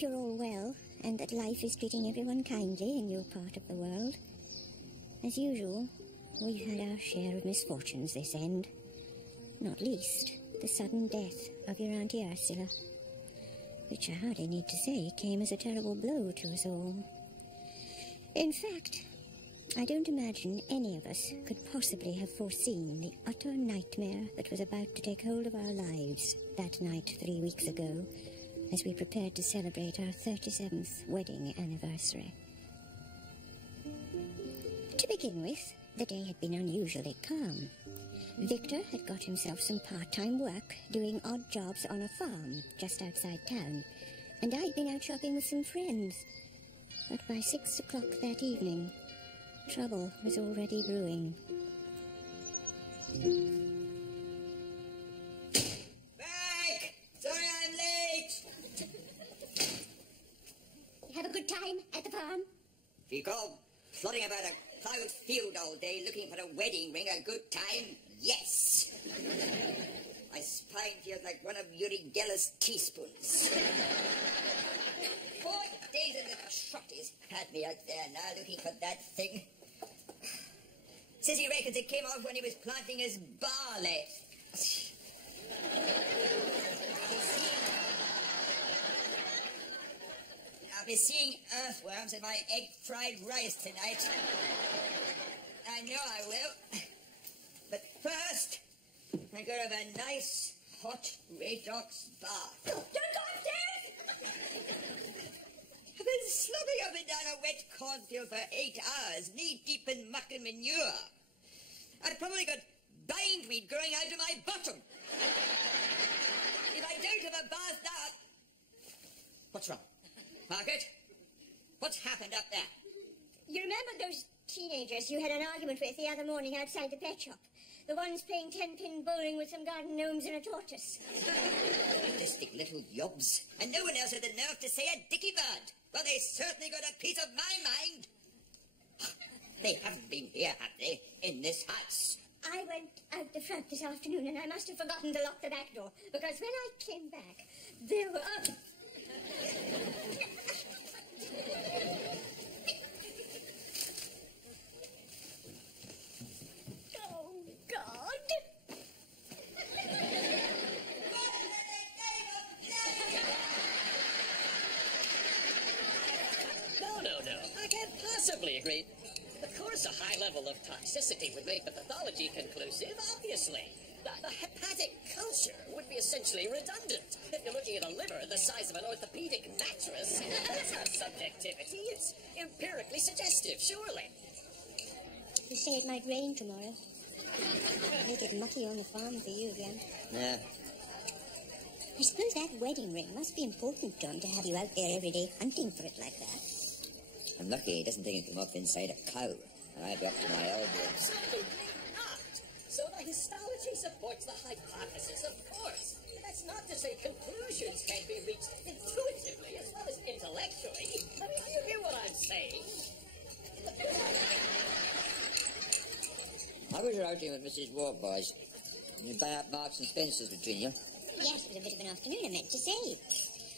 You're all well, and that life is treating everyone kindly in your part of the world. As usual, we've had our share of misfortunes this end, not least the sudden death of your Auntie Ursula, which I hardly need to say came as a terrible blow to us all. In fact, I don't imagine any of us could possibly have foreseen the utter nightmare that was about to take hold of our lives that night 3 weeks ago, as we prepared to celebrate our 37th wedding anniversary. To begin with, the day had been unusually calm. Victor had got himself some part-time work doing odd jobs on a farm just outside town, and I'd been out shopping with some friends. But by 6 o'clock that evening, trouble was already brewing. Have a good time at the farm? If you call plodding about a ploughed field all day looking for a wedding ring a good time, yes. My spine feels like one of Uri Geller's teaspoons. 4 days in the trotties had me out there now looking for that thing. Says he reckons it came off when he was planting his barley. I'll be seeing earthworms in my egg-fried rice tonight. I know I will. But first, I'm going to have a nice, hot redox bath. Don't go upstairs! I've been slobbing up and down a wet cornfield for 8 hours, knee-deep in muck and manure. I've probably got bindweed growing out of my bottom. If I don't have a bath now... What's wrong? Margaret, what's happened up there? You remember those teenagers you had an argument with the other morning outside the pet shop? The ones playing 10-pin bowling with some garden gnomes and a tortoise. Sadistic little yobs. And no one else had the nerve to say a dicky bird. Well, they certainly got a piece of my mind. They haven't been here, have they, in this house? I went out the front this afternoon and I must have forgotten to lock the back door, because when I came back, there were... Oh, God! No. I can't possibly agree. Of course, a high level of toxicity would make the pathology conclusive, obviously. The hepatic culture would be essentially redundant. If you're looking at a liver the size of an orthopedic mattress, that's not subjectivity. It's empirically suggestive, surely. You say it might rain tomorrow. Make it mucky on the farm for you again. Yeah. I suppose that wedding ring must be important, John, to have you out there every day hunting for it like that. I'm lucky he doesn't think it come up inside a cow. I'd be up to my elbows. Absolutely not. So the histology supports the hypothesis, of course. But that's not to say conclusions can't be reached intuitively as well as intellectually. I mean, you hear what I'm saying? How was your outing with Mrs. Ward, boys? You buy up Marks and Spencer's between you? Yes, it was a bit of an afternoon, I meant to say.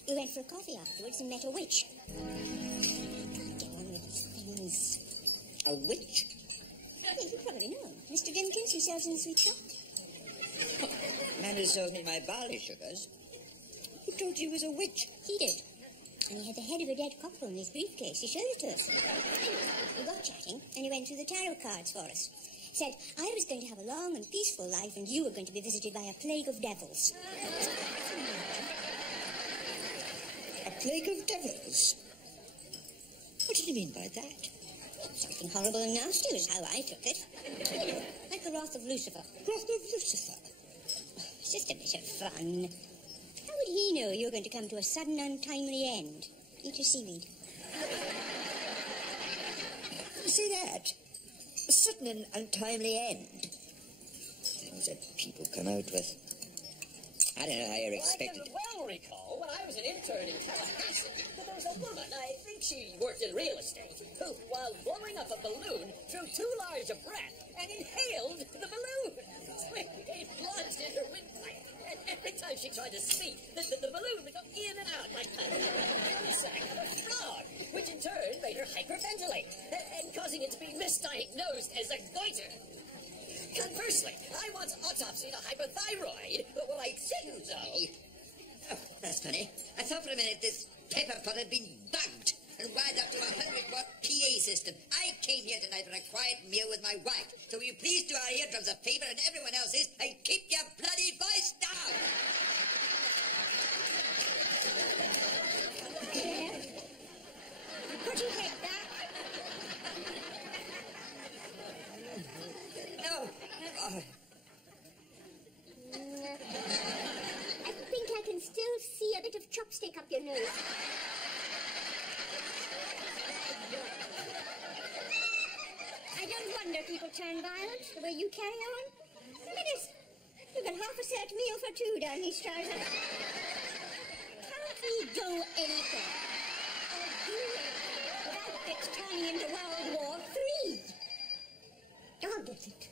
We went for a coffee afterwards and met a witch. Get on with these things. A witch? Well, you probably know. Mr. Dimkins, who sells in the sweet shop. Man who sells me my barley sugars. Who told you he was a witch? He did. And he had the head of a dead couple in his briefcase. He showed it to us. We got chatting, and he went through the tarot cards for us. Said I was going to have a long and peaceful life, and you were going to be visited by a plague of devils. A plague of devils. What did he mean by that? Something horrible and nasty was how I took it. Like the wrath of Lucifer. Wrath of Lucifer? It's just a bit of fun. How would he know you're going to come to a sudden, untimely end? Eat your seaweed. You see that? A sudden and untimely end. Things that people come out with. I don't know how you're expected. I can well recall when I was an intern in Tallahassee that there was a woman, I think she worked in real estate, who, while blowing up a balloon, threw too large a breath and inhaled the balloon. It plunged in her windpipe, and every time she tried to speak, the balloon would go in and out like a sack of a frog, which in turn made her hyperventilate, and causing it to be misdiagnosed as a goiter. Conversely, I once autopsied a hypothyroid, but what I didn't know... Oh, that's funny. I thought for a minute this pepper pot had been bugged and wired up to a 100-watt PA system. I came here tonight for a quiet meal with my wife. So will you please do our eardrums a favour and everyone else's and keep your bloody voice down? Put your head back. No. Oh. I think I can still see a bit of chopstick up your nose. I don't wonder people turn violent the way you carry on. Look at this. You've got half a set meal for two down these trousers. Can't we go anything? Or do anything without it turning into World War III? I'll get it.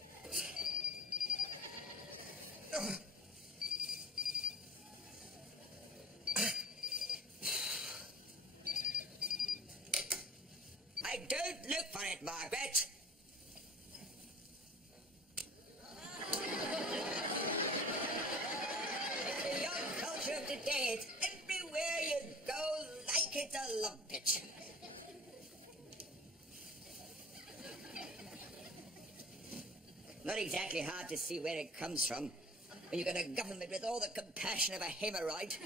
I don't look for it, Margaret. The young culture of today, it's everywhere you go like it's a lumpet. Not exactly hard to see where it comes from when you've got a government with all the compassion of a hemorrhoid.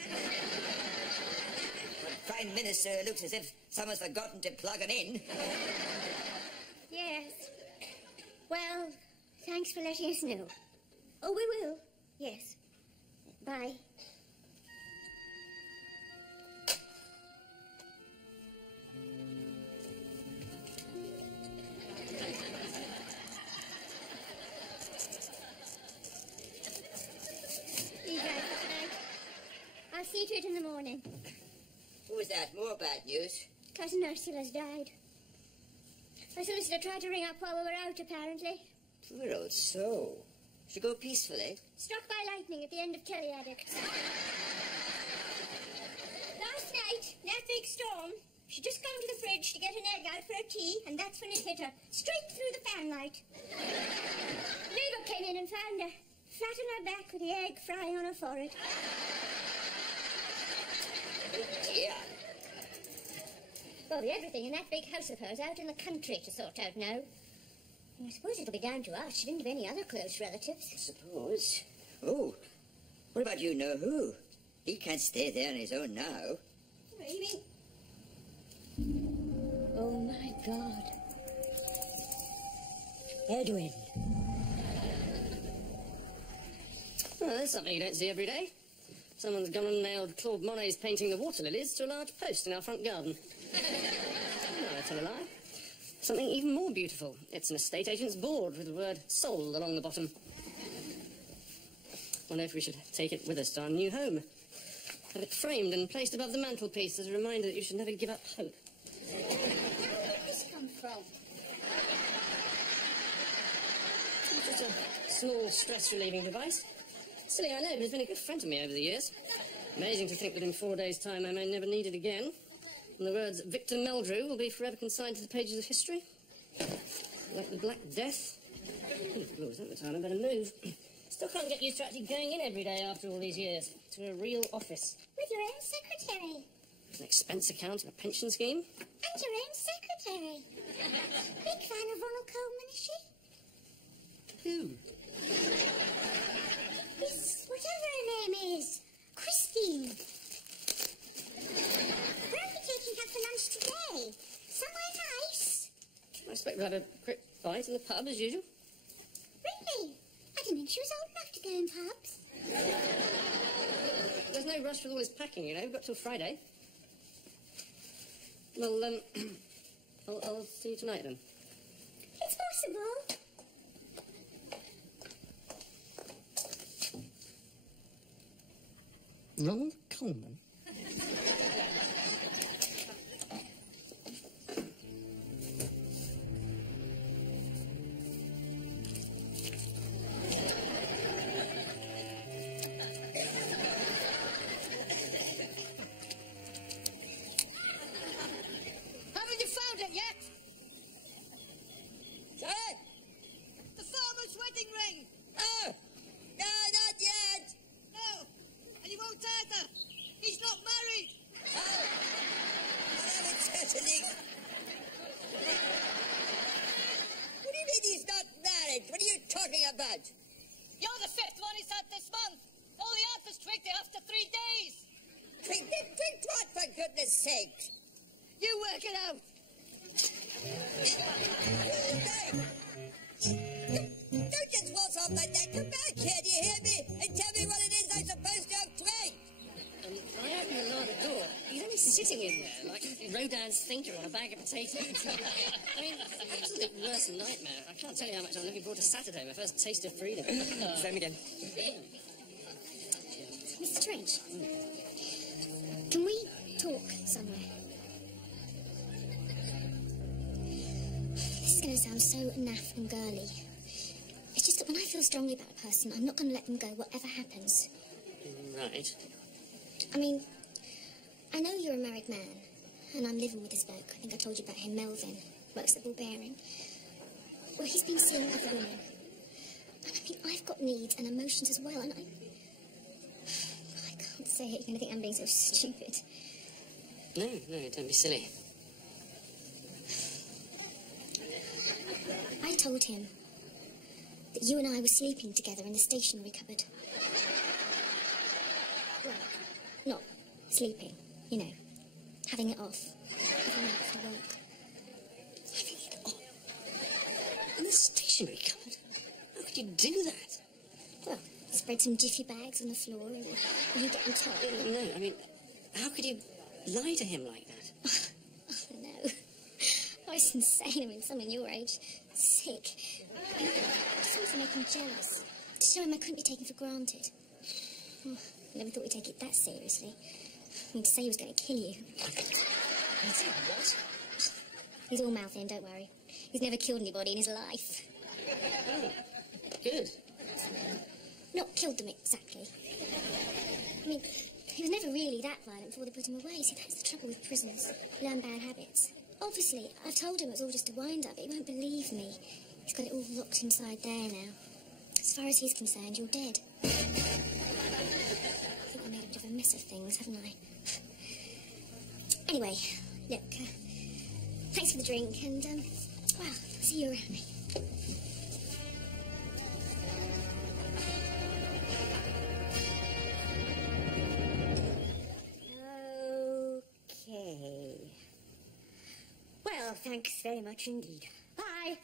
The Prime Minister looks as if someone's forgotten to plug him in. Yes. Well, thanks for letting us know. Oh, we will. Yes. Bye. You drive for tonight. I'll see to it in the morning. Who was that? More bad news? Cousin Ursula's died. My solicitor tried to ring up while we were out, apparently. Poor old soul. She go peacefully. Struck by lightning at the end of Teleaddict. Last night, that big storm, she just gone to the fridge to get an egg out for her tea, and that's when it hit her, straight through the fanlight. Neighbour came in and found her, flat on her back with the egg frying on her forehead. Oh, dear. Well, the everything in that big house of hers out in the country to sort out now. I suppose it'll be down to us. She didn't have any other close relatives. I suppose. Oh, what about you know who? He can't stay there on his own now. What do you mean? Oh, my God. Edwin. Well, there's something you don't see every day. Someone's gone and nailed Claude Monet's painting the water lilies to a large post in our front garden. No, I tell a lie. Something even more beautiful. It's an estate agent's board with the word sold along the bottom. Wonder if we should take it with us to our new home. Have it framed and placed above the mantelpiece as a reminder that you should never give up hope. Where did this come from? It's just a small stress-relieving device. Silly, I know, but it's been a good friend to me over the years. Amazing to think that in 4 days' time I may never need it again. And the words Victor Meldrew will be forever consigned to the pages of history. Like the Black Death. Oh, is that the time? I better move. Still can't get used to actually going in every day after all these years. To a real office. With your own secretary. An expense account and a pension scheme. And your own secretary. Big fan of Ronald Coleman, is she? Who? Miss, whatever her name is. Christine. Expect we'll have a quick bite in the pub as usual. Really? I didn't think she was old enough to go in pubs. There's no rush with all this packing, you know. We've got till Friday. Well, I'll see you tonight then. It's possible. Ronald Coleman? Haven't you found it yet? Sorry? The farmer's wedding ring. Oh, no, not yet. No, and he won't either. He's not married. Oh, well, it's certainly. What do you mean he's not married? What are you talking about? You're the fifth one he's had this month. All the others twigged it after 3 days. Twigged what, for goodness sake? You work it out. Don't just waltz off like that. Come back here, do you hear me? And tell me what it is I'm supposed to have twigged. I opened the larder door. He's only sitting in there, like Rodin's thinker on a bag of potatoes. I mean, absolute worst nightmare. I can't tell you how much I'm looking forward to Saturday, my first taste of freedom. Same again. Mr. Strange, can we talk somewhere? This is going to sound so naff and girly. It's just that when I feel strongly about a person, I'm not going to let them go, whatever happens. Right. I mean, I know you're a married man, and I'm living with this bloke. I think I told you about him, Melvin. Works at Bull Bearing. Well, he's been seeing other women. And I mean, I've got needs and emotions as well, and I can't say it. You're going to think I'm being so stupid. No, don't be silly. I told him that you and I were sleeping together in the stationery cupboard. Well, not sleeping, you know, having it off. Having it after work. Having it on? In the stationery cupboard? How could you do that? Well, spread some jiffy bags on the floor and you get on top. No, I mean, how could you lie to him like that? Oh, no. Oh, it's insane. I mean, someone your age. Sick. I just wanted to make him jealous. To show him I couldn't be taken for granted. Oh, I never thought he'd take it that seriously. I mean, to say he was going to kill you. What? He's all mouth in, don't worry. He's never killed anybody in his life. Oh, good. Not killed them exactly. I mean, he was never really that violent before they put him away. See, that's the trouble with prisoners. Learn bad habits. Obviously, I've told him it was all just a wind-up, but he won't believe me. He's got it all locked inside there now. As far as he's concerned, you're dead. I think I made a bit of a mess of things, haven't I? Anyway, look, thanks for the drink, and, well, see you around. Okay. Well, thanks very much indeed. Bye.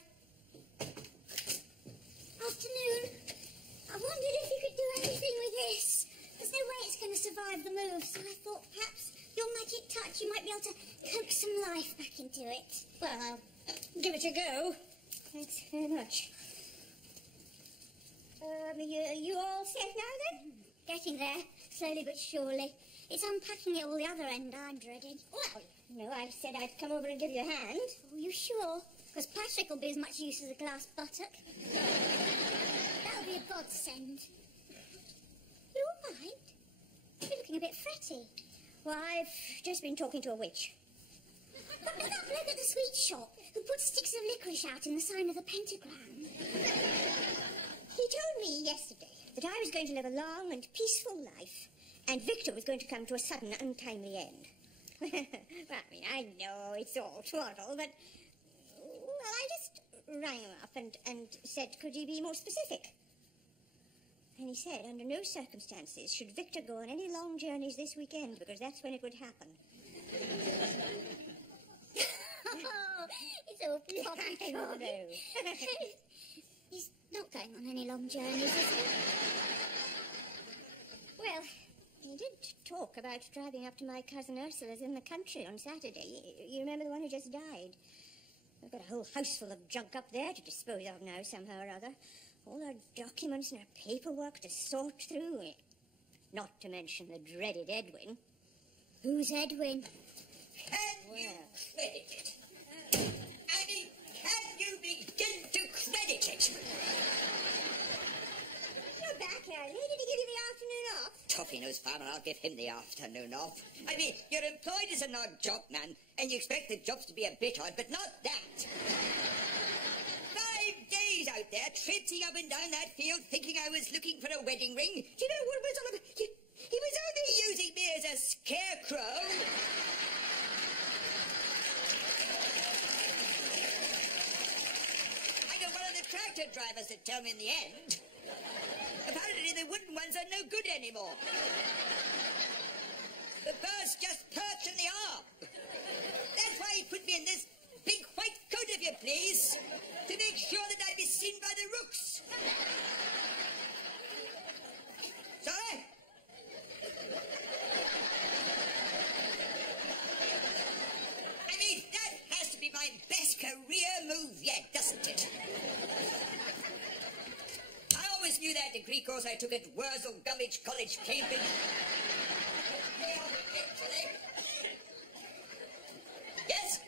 Afternoon. I wondered if you could do anything with this. There's no way it's going to survive the move, so I thought perhaps your magic touch, you might be able to coax some life back into it. Well, I'll give it a go. Thanks very much. You all set now then? Getting there, slowly but surely. It's unpacking it all the other end I'm dreading. Well, no, I said I'd come over and give you a hand. Are you sure? Because Patrick will be as much use as a glass buttock. That'll be a godsend. You all right? You're looking a bit fretty. Well, I've just been talking to a witch. What about that bloke at the sweet shop who put sticks of licorice out in the sign of the pentagram? He told me yesterday that I was going to live a long and peaceful life, and Victor was going to come to a sudden, untimely end. Well, I mean, I know it's all twaddle, but... Well, I just rang him up and said, could he be more specific? And he said, under no circumstances should Victor go on any long journeys this weekend, because that's when it would happen. Oh, It's all floppy. He's not going on any long journeys, is he? Well, he did talk about driving up to my cousin Ursula's in the country on Saturday. You remember the one who just died? I've got a whole house full of junk up there to dispose of now, somehow or other. All her documents and her paperwork to sort through. Not to mention the dreaded Edwin. Who's Edwin? Can you credit it? I mean, can you begin to credit it? You're back early. Did he give you the afternoon off? Toffee knows farmer, I'll give him the afternoon off. I mean, you're employed as an odd job man, and you expect the jobs to be a bit odd, but not that. 5 days out there, traipsing up and down that field, thinking I was looking for a wedding ring. Do you know what it was all about? He was only using me as a scarecrow. I got one of the tractor drivers to tell me in the end. Apparently the wooden ones are no good anymore. The birds just perch in the arm. That's why he put me in this big white coat, if you please, to make sure that I'd be seen by the rooks. Sorry? I mean, that has to be my best career move yet, doesn't it? I always knew that degree course I took at Wurzel Gummidge College, Cambridge. Yes?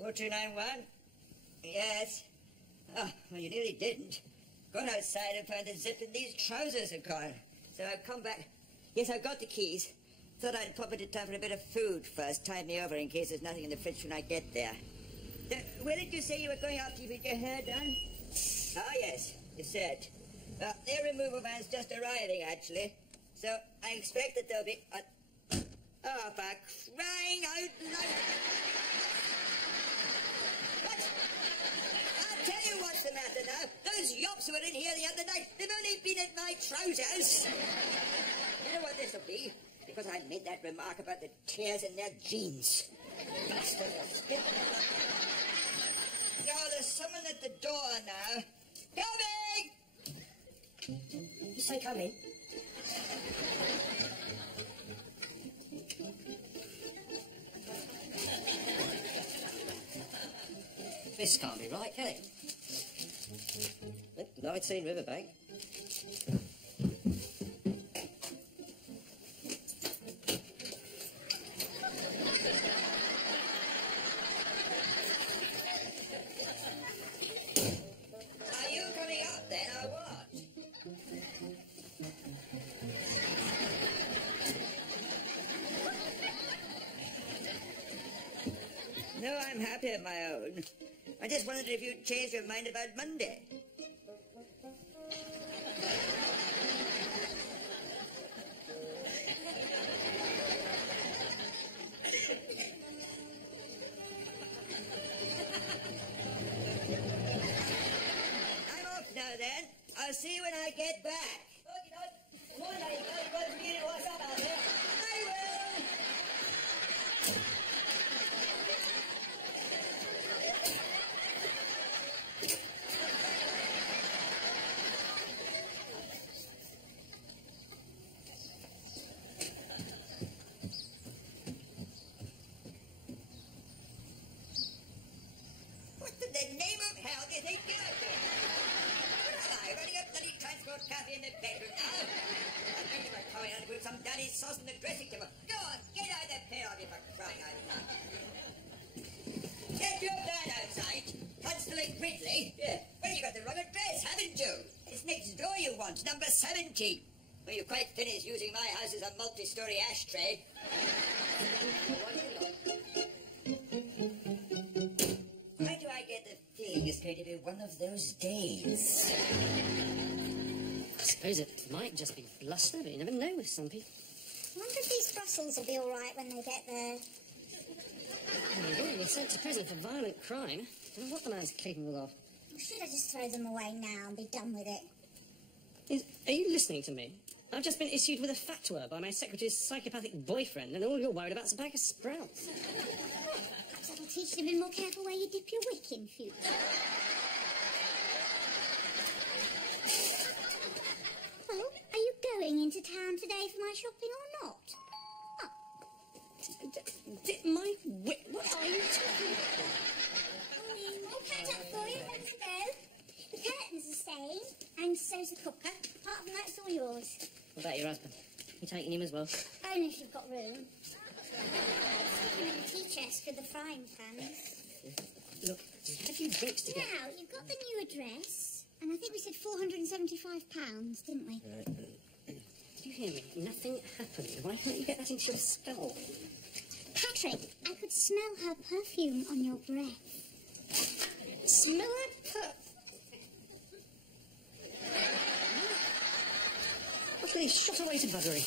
(4291) Yes. Oh, well, you nearly didn't. Got outside and found a zip in these trousers had gone. So I've come back. Yes, I've got the keys. Thought I'd pop into town for a bit of food first. Tide me over in case there's nothing in the fridge when I get there. Where did you say you were going after you get your hair done? Ah, yes, you said. Well, their removal van's just arriving, actually. So I expect that there'll be a... Oh, for crying out loud! What? I'll tell you what's the matter now. Those yops who were in here the other night, they've only been at my trousers. You know what this'll be? Because I made that remark about the tears in their jeans. Bastards. Oh, there's someone at the door now. Coming! You say coming? This can't be right, can it? Lloyd Seen Riverbank. Are you coming up then, or what? No, I'm happy on my own. I just wondered if you'd changed your mind about Monday. I'm off now then. I'll see you when I get back. What's up out there? I will. What in the name of hell do you think you're doing? What am I, running a bloody transport cafe in the bedroom now? I'm thinking about coming out and put some daddy sauce in the dressing table. Go on, get out of the pair of you for crying out loud. Get your dad outside. Constable Gridley? Yeah. Well, you got the wrong address, haven't you? It's next door you want, number 70. When you've quite finished using my house as a multi-story ashtray. Why do I get the feeling it's going to be one of those days? I suppose it might just be bluster, but you never know with some people. I wonder if these Brussels will be all right when they get there. He's already sent to prison for violent crime. I don't know what the man's capable of. Should I just throw them away now and be done with it? Are you listening to me? I've just been issued with a fatwa by my secretary's psychopathic boyfriend, and all you're worried about is a bag of sprouts. Perhaps that'll teach you to be more careful where you dip your wick in future. Well, are you going into town today for my shopping or not? Dip my wick? What are you talking about? All packed up for you, ready to go. The curtains are staying, and so's the cooker. Apart from that, it's all yours. What about your husband? You taking him as well? Only if you've got room. Sticking in the tea chest with the frying pans. Look, have you drinks to get? Now, you've got the new address, and I think we said £475, didn't we? Did you hear me? Nothing happened. Why can't you get that into your skull? Patrick, I could smell her perfume on your breath. Smell her Utterly shot away to buggery.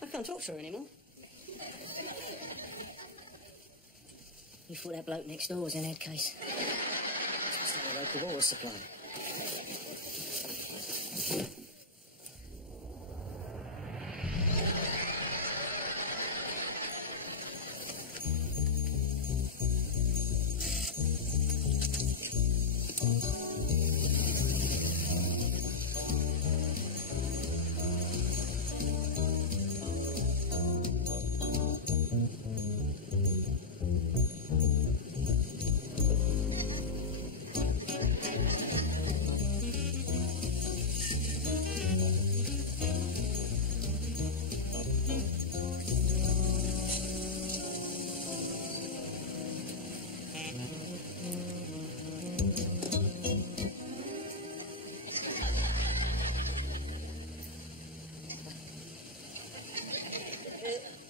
I can't talk to her anymore. You thought that bloke next door was in head case? It's like a local water supply.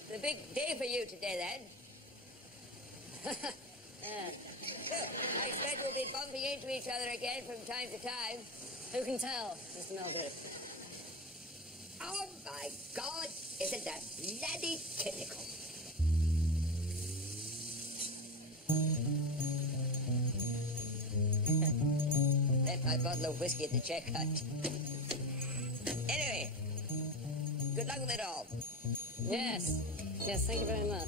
The big day for you today, then. Look, I expect we'll be bumping into each other again from time to time. Who can tell, Mr. Meldrew? Oh, my God, isn't that bloody typical? Left my bottle of whiskey at the checkout. Anyway, good luck with it all. Yes. Yes, thank you very much.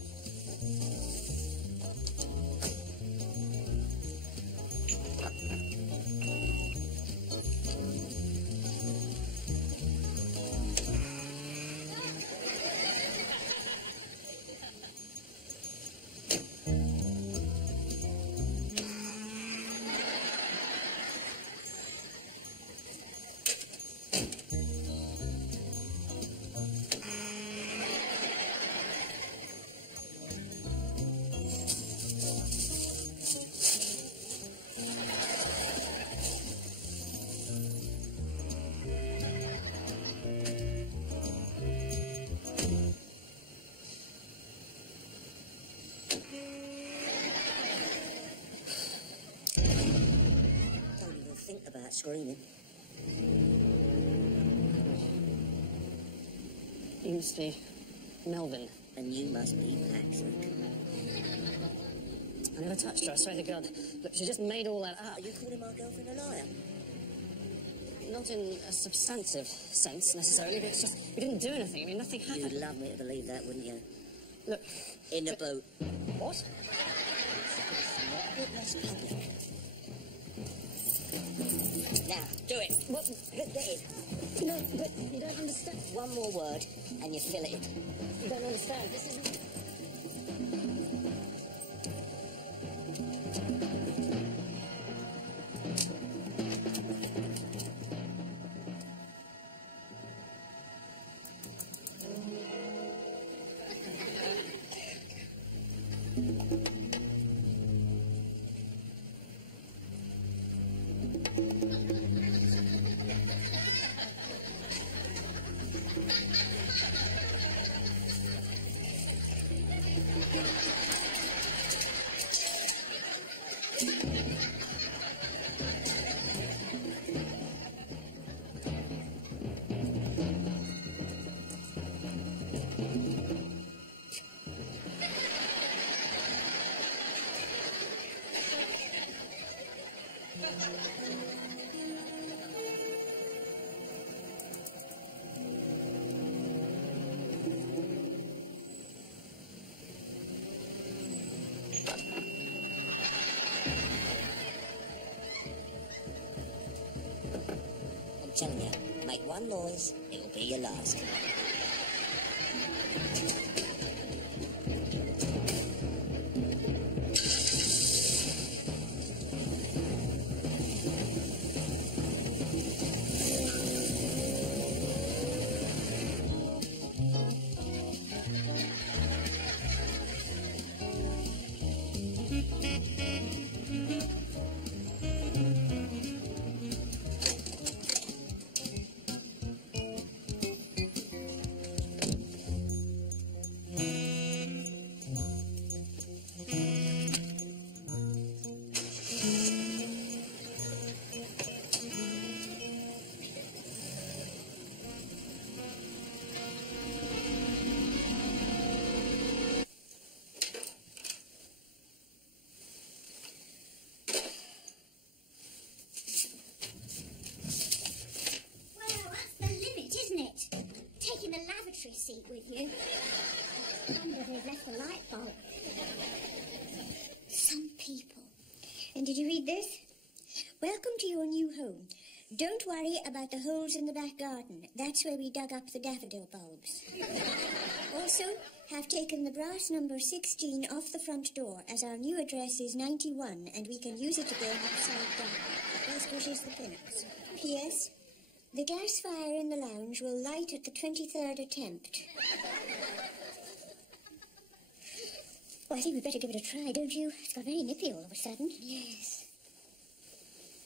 Screaming. You must be Melvin. And you must be Patrick. I never touched her, I swear to God. Look, she just made all that up. Are you calling my girlfriend a liar? Not in a substantive sense, necessarily, but it's just, we didn't do anything. I mean, nothing happened. You'd love me to believe that, wouldn't you? Look. In the boat. What? Witness public. Now, do it. What? Get in. No, but you don't understand. One more word, and you fill it in. You don't understand. This isn't... I'm telling you, make one noise, it'll be your last. Well, that's the limit, isn't it? Taking the lavatory seat with you. I wonder if they've left the light bulb. Some people. And did you read this? Welcome to your new home. Don't worry about the holes in the back garden. That's where we dug up the daffodil bulbs. Also, have taken the brass number 16 off the front door, as our new address is 91, and we can use it again upside down. This pushes the pinners. P.S. The gas fire in the lounge will light at the 23rd attempt. Well, I think we'd better give it a try, don't you? It's got very nippy all of a sudden. Yes.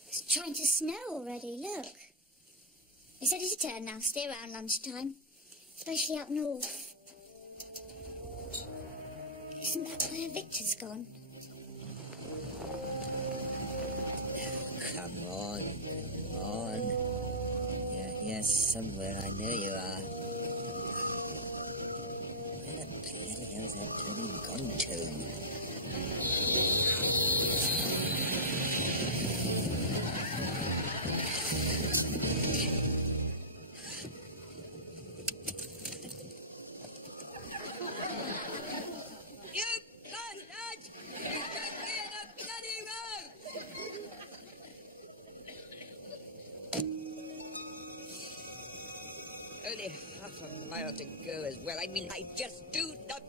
It's trying to snow already, look. They said it's a turn now, stay around lunchtime. Especially up north. Isn't that where Victor's gone? Come on, come on. You're here somewhere, I know you are. Where the bloody hell's that Tony gone to? You bastards! Don't be in a bloody road! Only half a mile to go as well. I mean, I just do not...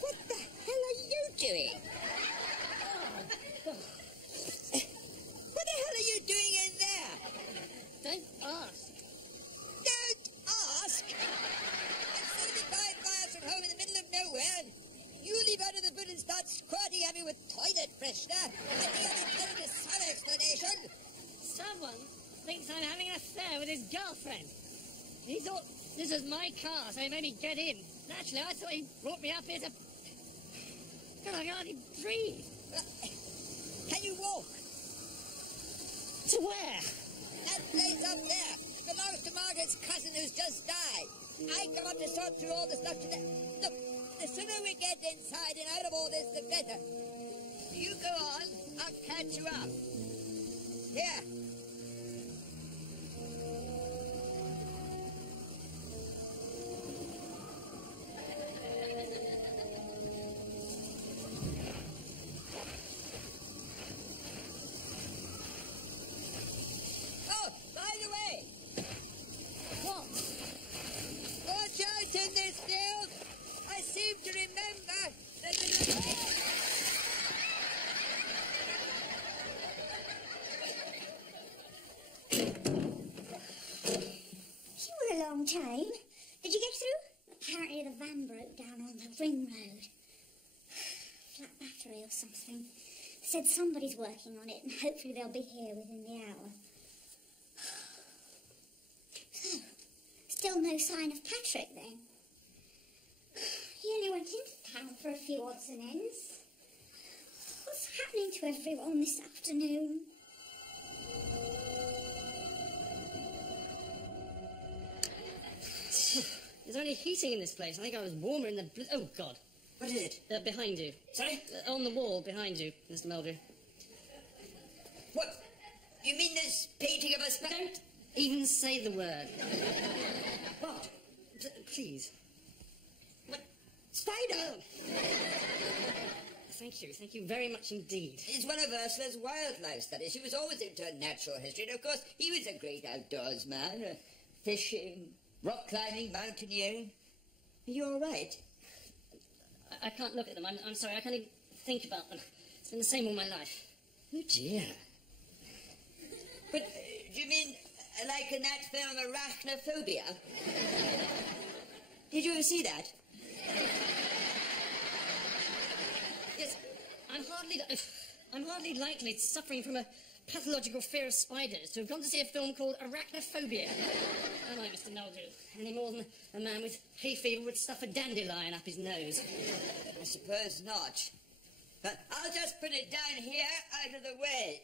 What the hell are you doing? What the hell are you doing in there? Don't ask. Don't ask! I'm 75 miles from home in the middle of nowhere, and you leave out of the boot and start squirting at me with toilet freshener. I think I'm entitled to some explanation. Someone thinks I'm having an affair with his girlfriend. He thought this was my car, so he made me get in. Naturally, I thought he brought me up here to... God, I can hardly breathe. Can you walk? To where? That place up there belongs to Margaret's cousin who's just died. I come up to sort through all the stuff today. Look, the sooner we get inside and out of all this, the better. You go on, I'll catch you up. Here. Oh, by the way, What? watch out in this field. I seem to remember that the... battery or something. Said somebody's working on it and hopefully they'll be here within the hour. So, still no sign of Patrick then? He only went into town for a few odds and ends. What's happening to everyone this afternoon? Is there any heating in this place? I think I was warmer in the... Oh, God. What is it? Behind you. Sorry? On the wall behind you, Mr. Meldrew. What? You mean this painting of a Don't even say the word. What? Please. What? Spider? Thank you very much indeed. It's one of Ursula's wildlife studies. She was always into natural history, and of course, he was a great outdoors man. Fishing, rock climbing, mountaineering. Are you all right? I can't look at them. I'm sorry, I can't even think about them. It's been the same all my life. Oh, dear. But do you mean like in that film Arachnophobia? Did you ever see that? Yes, I'm hardly likely to suffering from a pathological fear of spiders to have gone to see a film called Arachnophobia. Am I, Mr. Meldrew? Any more than a man with hay fever would stuff a dandelion up his nose. I suppose not. But I'll just put it down here, out of the way.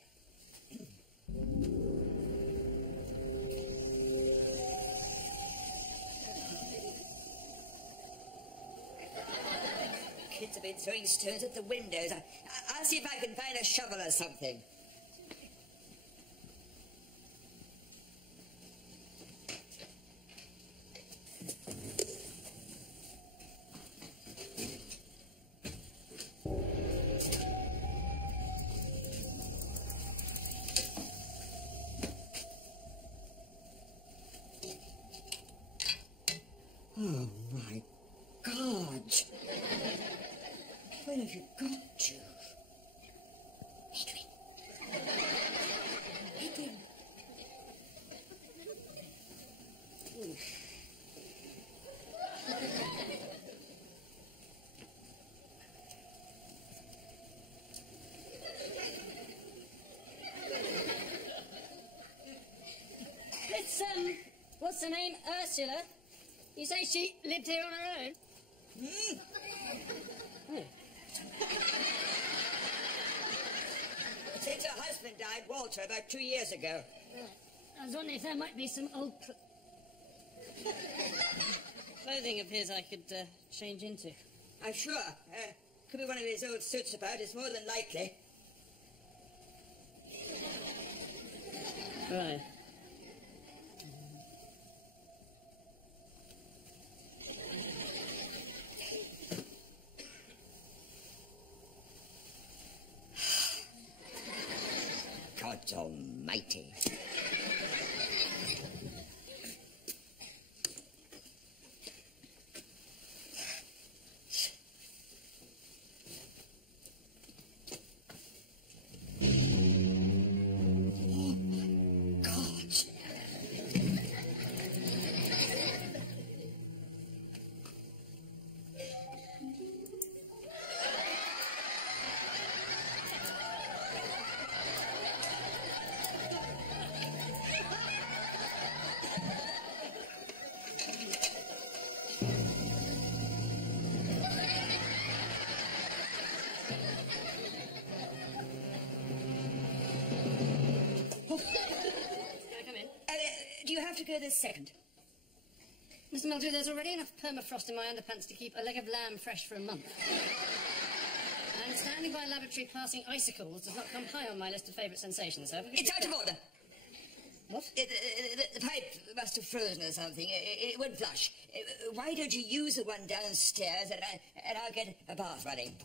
Kids have been throwing stones at the windows. I'll see if I can find a shovel or something. Oh, my God. Where have you got to? Edwin. Edwin. It's, what's her name? Ursula. You say she lived here on her own? Hmm? Oh. Since her husband died, Walter, about 2 years ago. I was wondering if there might be some old clothing of his I could change into. I'm sure. Could be one of his old suits about. It's more than likely. Right. God almighty. To go this second. Mr. Meldrew, there's already enough permafrost in my underpants to keep a leg of lamb fresh for a month. And standing by a laboratory passing icicles does not come high on my list of favourite sensations, sir. It's out of order. What? The pipe must have frozen or something. It won't flush. Why don't you use the one downstairs and I'll get a bath running?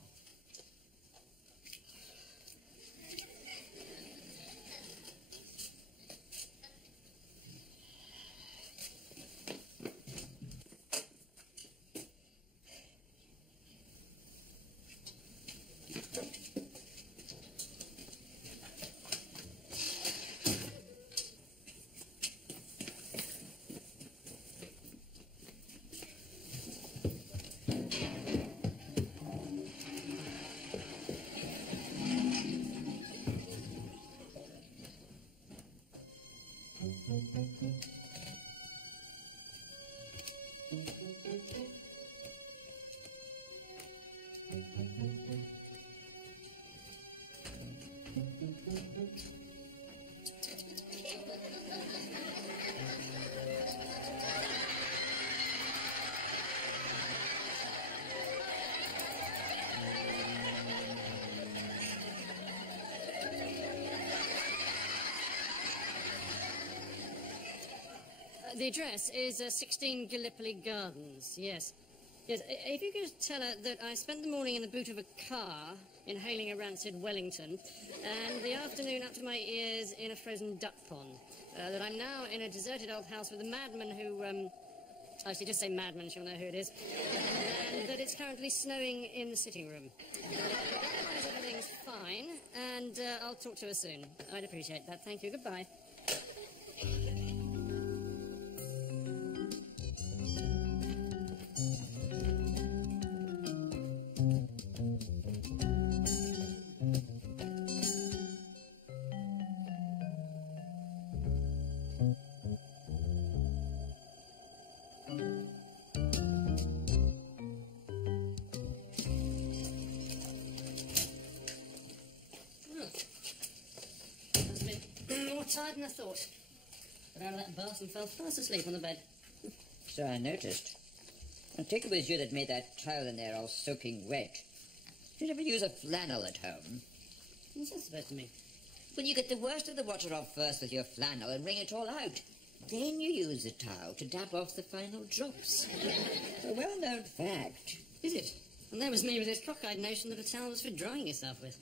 The address is 16 Gallipoli Gardens, yes. Yes, if you could tell her that I spent the morning in the boot of a car, inhaling a rancid Wellington, and the afternoon up to my ears in a frozen duck pond. That I'm now in a deserted old house with a madman who, actually, just say madman, she'll know who it is. And that it's currently snowing in the sitting room. Otherwise, everything's fine, and I'll talk to her soon. I'd appreciate that. Thank you. Goodbye. Tired than I thought. Got out of that bath and fell fast asleep on the bed. So I noticed. I think it was you that made that towel in there all soaking wet. Did you ever use a flannel at home? What's that supposed to mean? Well, you get the worst of the water off first with your flannel and wring it all out. Then you use the towel to dab off the final drops. A well-known fact. Is it? And there was me with this cockeyed notion that a towel was for drying yourself with.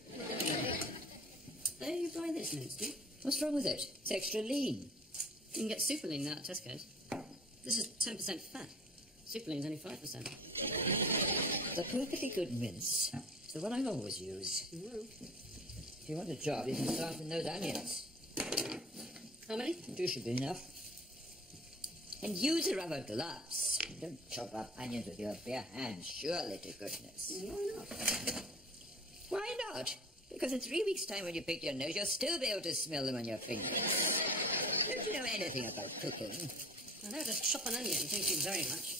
There you buy this, Winston. What's wrong with it? It's extra lean. You can get super lean now at Tesco's. This is 10% fat. Super lean's only 5%. It's a perfectly good mince. It's the one I always use. Mm-hmm. If you want a job, you can start with those onions. How many? 2 should be enough. And use a rubber gloves. Don't chop up onions with your bare hands, surely to goodness. Why not? Why not? Because in 3 weeks' time when you pick your nose, you'll still be able to smell them on your fingers. Don't you know anything about cooking? I know how to chop an onion, thank you very much.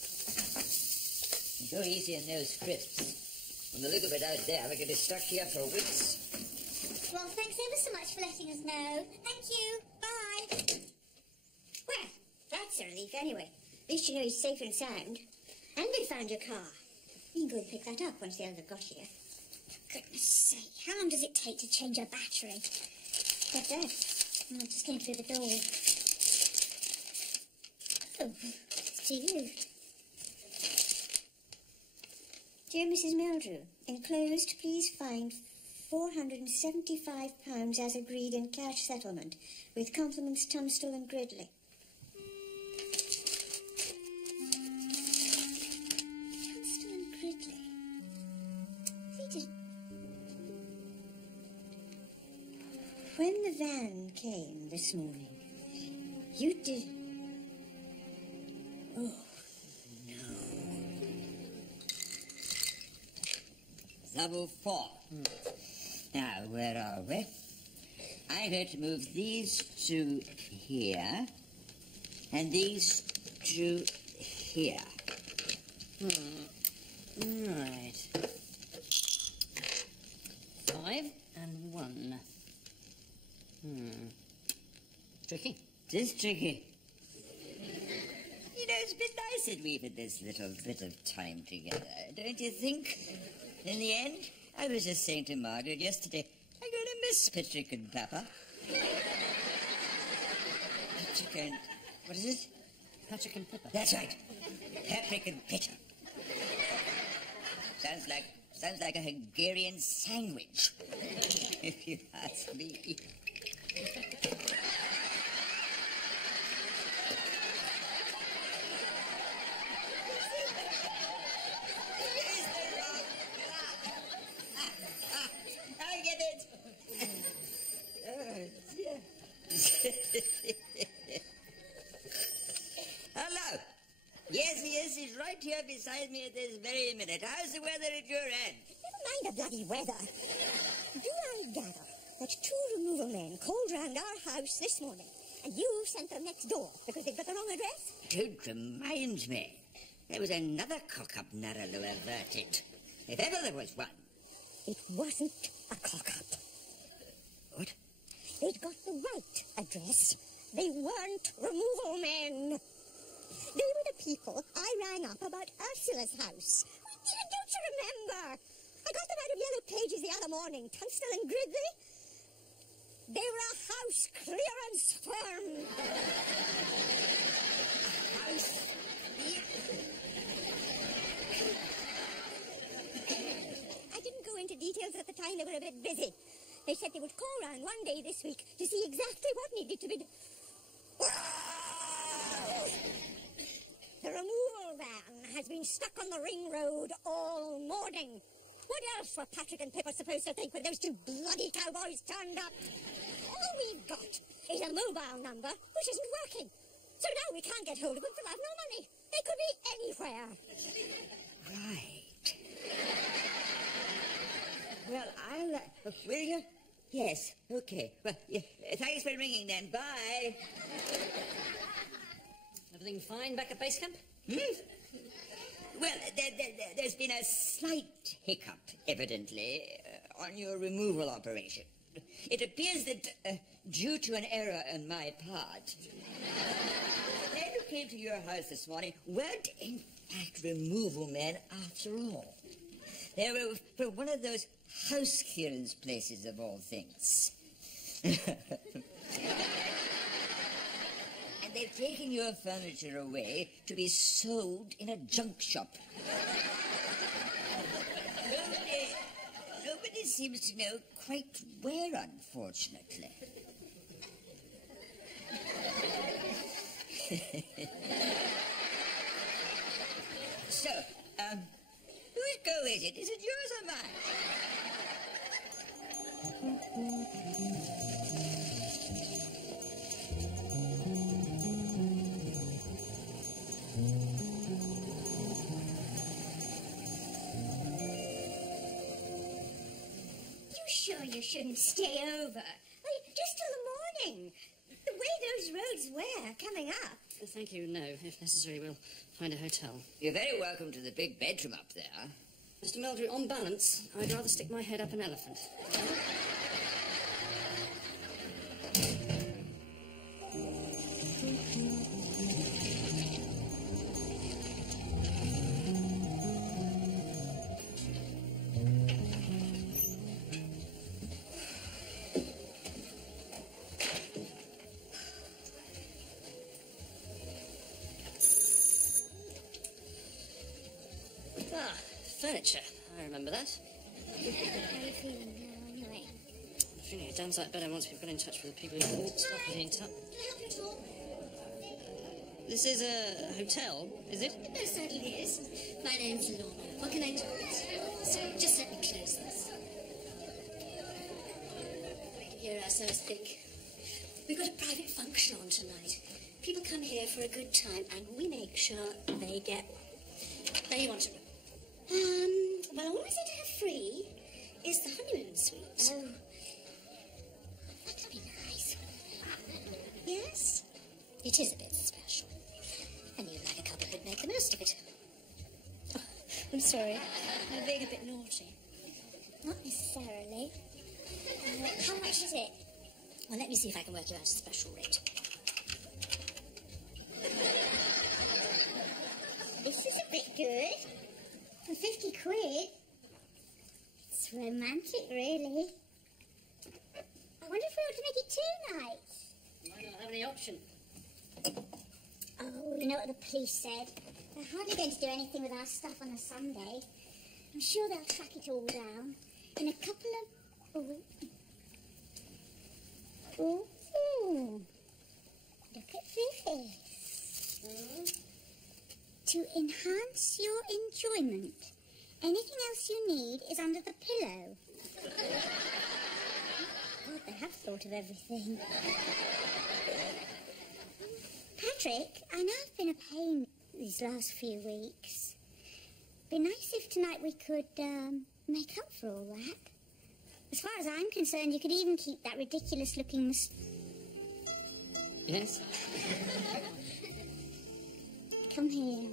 Go easy on those crisps. From the look of it out there, we could be stuck here for weeks. Well, thanks ever so much for letting us know. Thank you. Bye. Well, that's a relief anyway. At least you know he's safe and sound. And we found your car. You can go and pick that up once the others have got here. For goodness sake, how long does it take to change a battery? What's that? Oh, just came through the door. Oh, it's to you. Dear Mrs. Meldrew, enclosed, please find £475 as agreed in cash settlement, with compliments Tunstall and Gridley. Tunstall and Gridley. They did. When the van came this morning, you did... Oh, Level 4. Now, where are we? I'm going to move these two here, and these two here. Right. 5 and 1. Tricky. It is tricky. You know, it's been nice that we've had this little bit of time together, don't you think? In the end, I was just saying to Margaret yesterday, I'm going to miss Patrick and Papa. Patrick and... what is it? Patrick and Pippa. That's right. Patrick and Pitter. Sounds like a Hungarian sandwich, if you ask me. I get it. Hello. Yes, he's right here beside me at this very minute. How's the weather at your end? Never mind the bloody weather. Do I gather that 2 removal men called round our house this morning, and you sent them next door because they've got the wrong address? Don't remind me. There was another cock-up Narrow averted. If ever there was one. It wasn't a cock-up. What? They'd got the right address. They weren't removal men. They were the people I rang up about Ursula's house. Don't you remember? I got them out of Yellow Pages the other morning, Tunstall and Gridley. They were a house clearance firm. details at the time. They were a bit busy. They said they would call round one day this week to see exactly what needed to be done. The removal van has been stuck on the ring road all morning. What else were Patrick and Pippa supposed to think when those two bloody cowboys turned up? All we've got is a mobile number which isn't working. So now we can't get hold of them for love nor money. They could be anywhere. Right. Well, will you? Yes, okay. Well, yeah, thanks for ringing then. Bye. Everything fine back at base camp? Well, there's been a slight hiccup, evidently, on your removal operation. It appears that, due to an error on my part, the men who came to your house this morning weren't, in fact, removal men after all. They were from one of those house clearance places, of all things. And they've taken your furniture away to be sold in a junk shop. Nobody seems to know quite where, unfortunately. So, whose go is it? Is it yours or mine? Sure you shouldn't stay over. Just till the morning. The way those roads were coming up. Thank you, no. If necessary, we'll find a hotel. You're very welcome to the big bedroom up there. Mr. Meldrew, on balance, I'd rather stick my head up an elephant. Furniture. I remember that. How are you feeling now, anyway? I'm feeling a damn sight better once we've got in touch with the people who walked off in touch. This is a hotel, is it? It certainly is. My name's Lorna. What can I do? So, just let me close this. We can hear ourselves think. We've got a private function on tonight. People come here for a good time, and we make sure they get what they want to. Well, all I seem to have free is the honeymoon suite. Oh. That'd be nice. Yes? It is a bit special. And you'd like a couple who'd make the most of it. Oh, I'm sorry. I'm being a bit naughty. Not necessarily. How much is it? Well, let me see if I can work you out a special rate. This is a bit good. For 50 quid. It's romantic, really. I wonder if we ought to make it 2 nights. Might not have any option. Oh, you know what the police said? They're hardly going to do anything with our stuff on a Sunday. I'm sure they'll track it all down in a couple of... Ooh. Look at this. To enhance your enjoyment, anything else you need is under the pillow. God, they have thought of everything. Patrick, I know I've been a pain these last few weeks. Be nice if tonight we could make up for all that. As far as I'm concerned, you could even keep that ridiculous-looking Yes? Come here.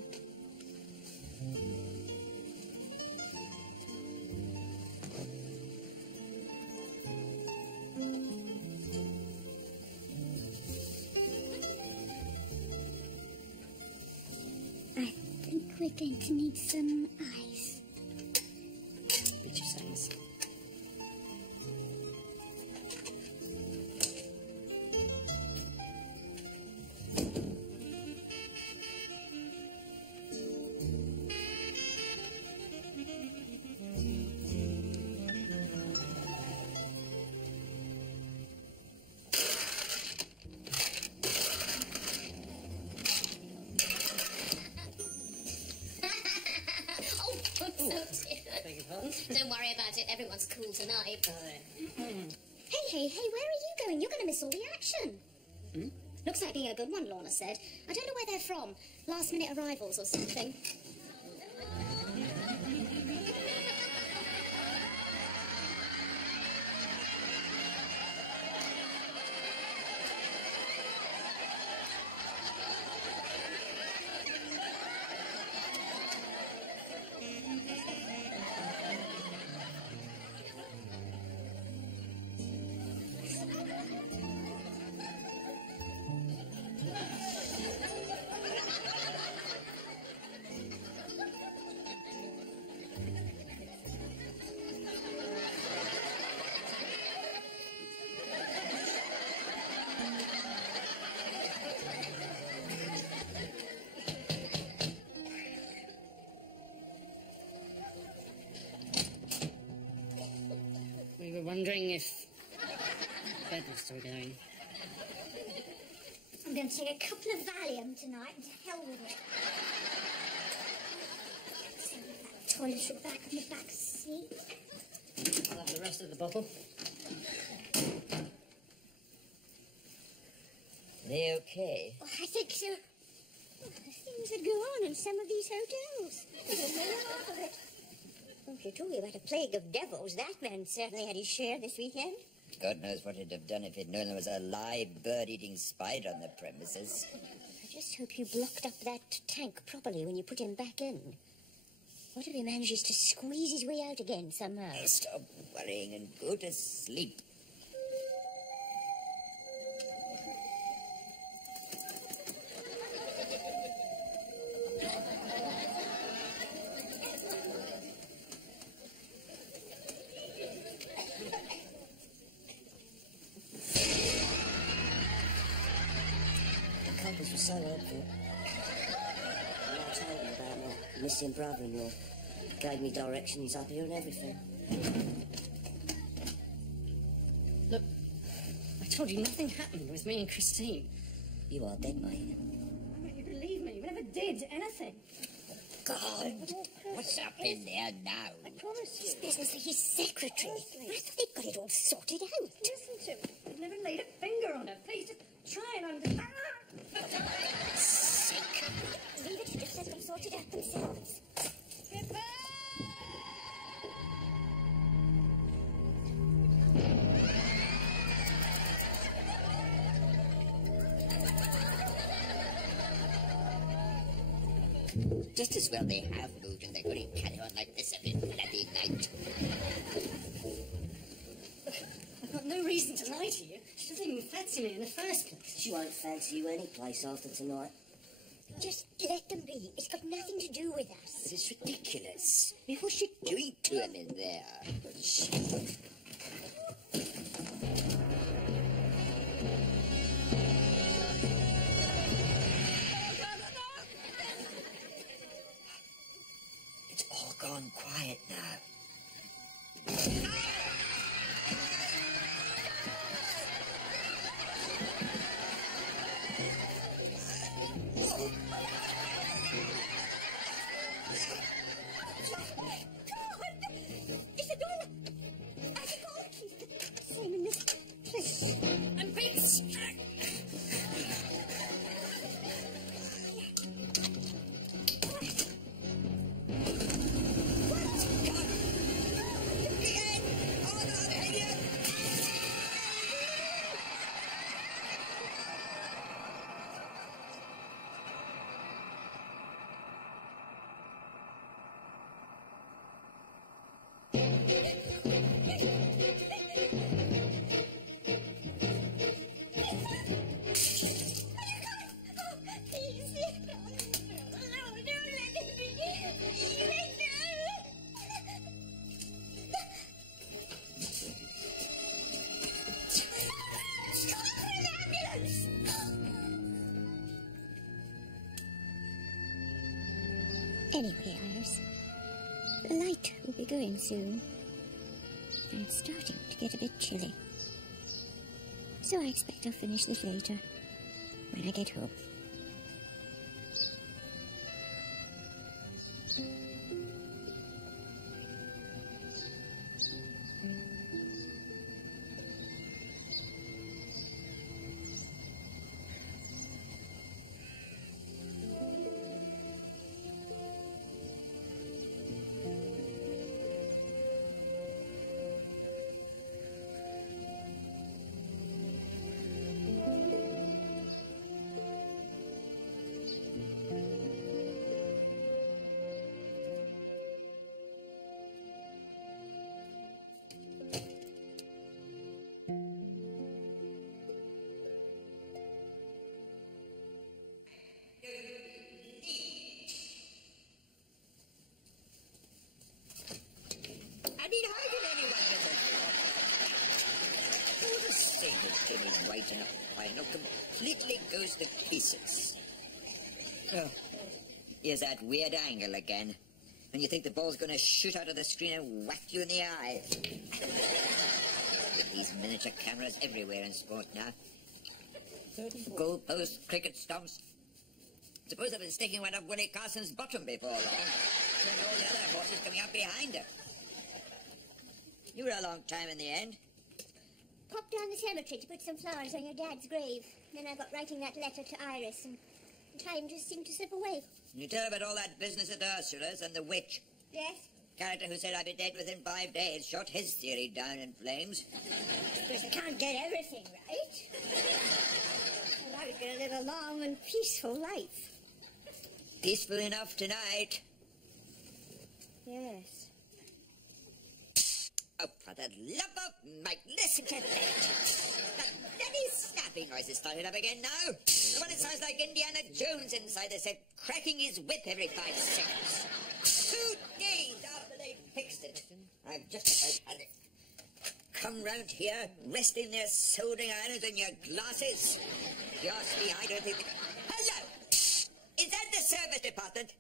I think we're going to need some ice. Beat your sense. everyone's cool tonight. Hey, where are you going? You're going to miss all the action. Looks like being a good one, Lorna said. I don't know where they're from. Last-minute arrivals or something. We were wondering if bed was still going. I'm going to take a couple of Valium tonight and to hell with it. Send that toiletry back on the back seat. I'll have the rest of the bottle. They okay? Oh, I think so. Oh, the things that go on in some of these hotels. I don't know half of it. Oh, if you're talking about a plague of devils, that man certainly had his share this weekend. God knows what he'd have done if he'd known there was a live bird-eating spider on the premises. I just hope you blocked up that tank properly when you put him back in. What if he manages to squeeze his way out again somehow? Stop worrying and go to sleep. The couples were so helpful. I told them about my missing brother-in-law. Gave me directions up here and everything. Look, I told you nothing happened with me and Christine. You are dead, mate. Why don't you believe me? We never did anything. God, what's up in there now? I promise you. This business of his secretary. I thought they'd got it all sorted out. Listen to me. I've never laid a finger on her. Please, just try and understand. Sick. Leave it, just let them sort it out themselves. Just as well they have moved and they're going to carry on like this every bloody night. I've got no reason to lie to you. She doesn't even fancy me in the first place. She won't fancy you any place after tonight. Just let them be. It's got nothing to do with us. This is ridiculous. I mean, what's she doing to him in there? It's all gone quiet now. Isadora! I think all keys the same in this place. I'm being struck. Anyway, Iris, the light will be going soon. And it's starting to get a bit chilly. So I expect I'll finish this later, when I get home. white and a final completely goes to pieces. Oh, here's that weird angle again. And you think the ball's going to shoot out of the screen and whack you in the eye. Get these miniature cameras everywhere in sport now. Goalposts, cricket stumps. Suppose I've been sticking one up Willie Carson's bottom before long. And all the other horses coming up behind her. You were a long time in the end. Popped down the cemetery to put some flowers on your dad's grave. Then I got writing that letter to Iris, and time just seemed to slip away. You tell her about all that business at Ursula's and the witch. Yes? Character who said I'd be dead within 5 days shot his theory down in flames. Of course, I can't get everything right. Well, I was going to live a long and peaceful life. Peaceful enough tonight. Yes. Oh, for the love of Mike, listen to that. That bloody snapping noise is starting up again now. The one that sounds like Indiana Jones inside the set, cracking his whip every 5 seconds. 2 days after they fixed it, I've just had it. Come round here, resting their soldering irons in your glasses. Ghastly, I don't think... Hello! Is that the service department?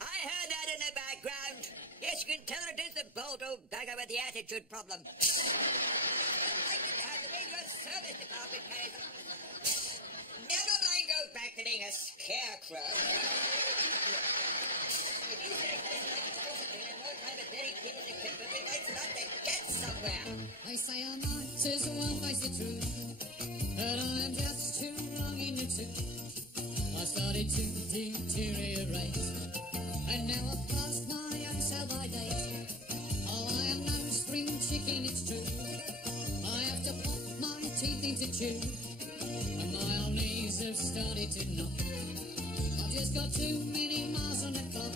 I heard that in the background. Yes, you can tell it is the bold old bagger with the attitude problem. I can have the regular service department case. Never mind go back to being a scarecrow. If you take this like it's supposed to, and more time at burying people's equipment, we might start to get somewhere. They say I might as well face the truth, but I'm just too wrong in the tooth. I started to deteriorate, and now I've passed my own sell-by date. Oh, I am no spring chicken, it's true. I have to pop my teeth into chew, and my old knees have started to knock. I've just got too many miles on the clock.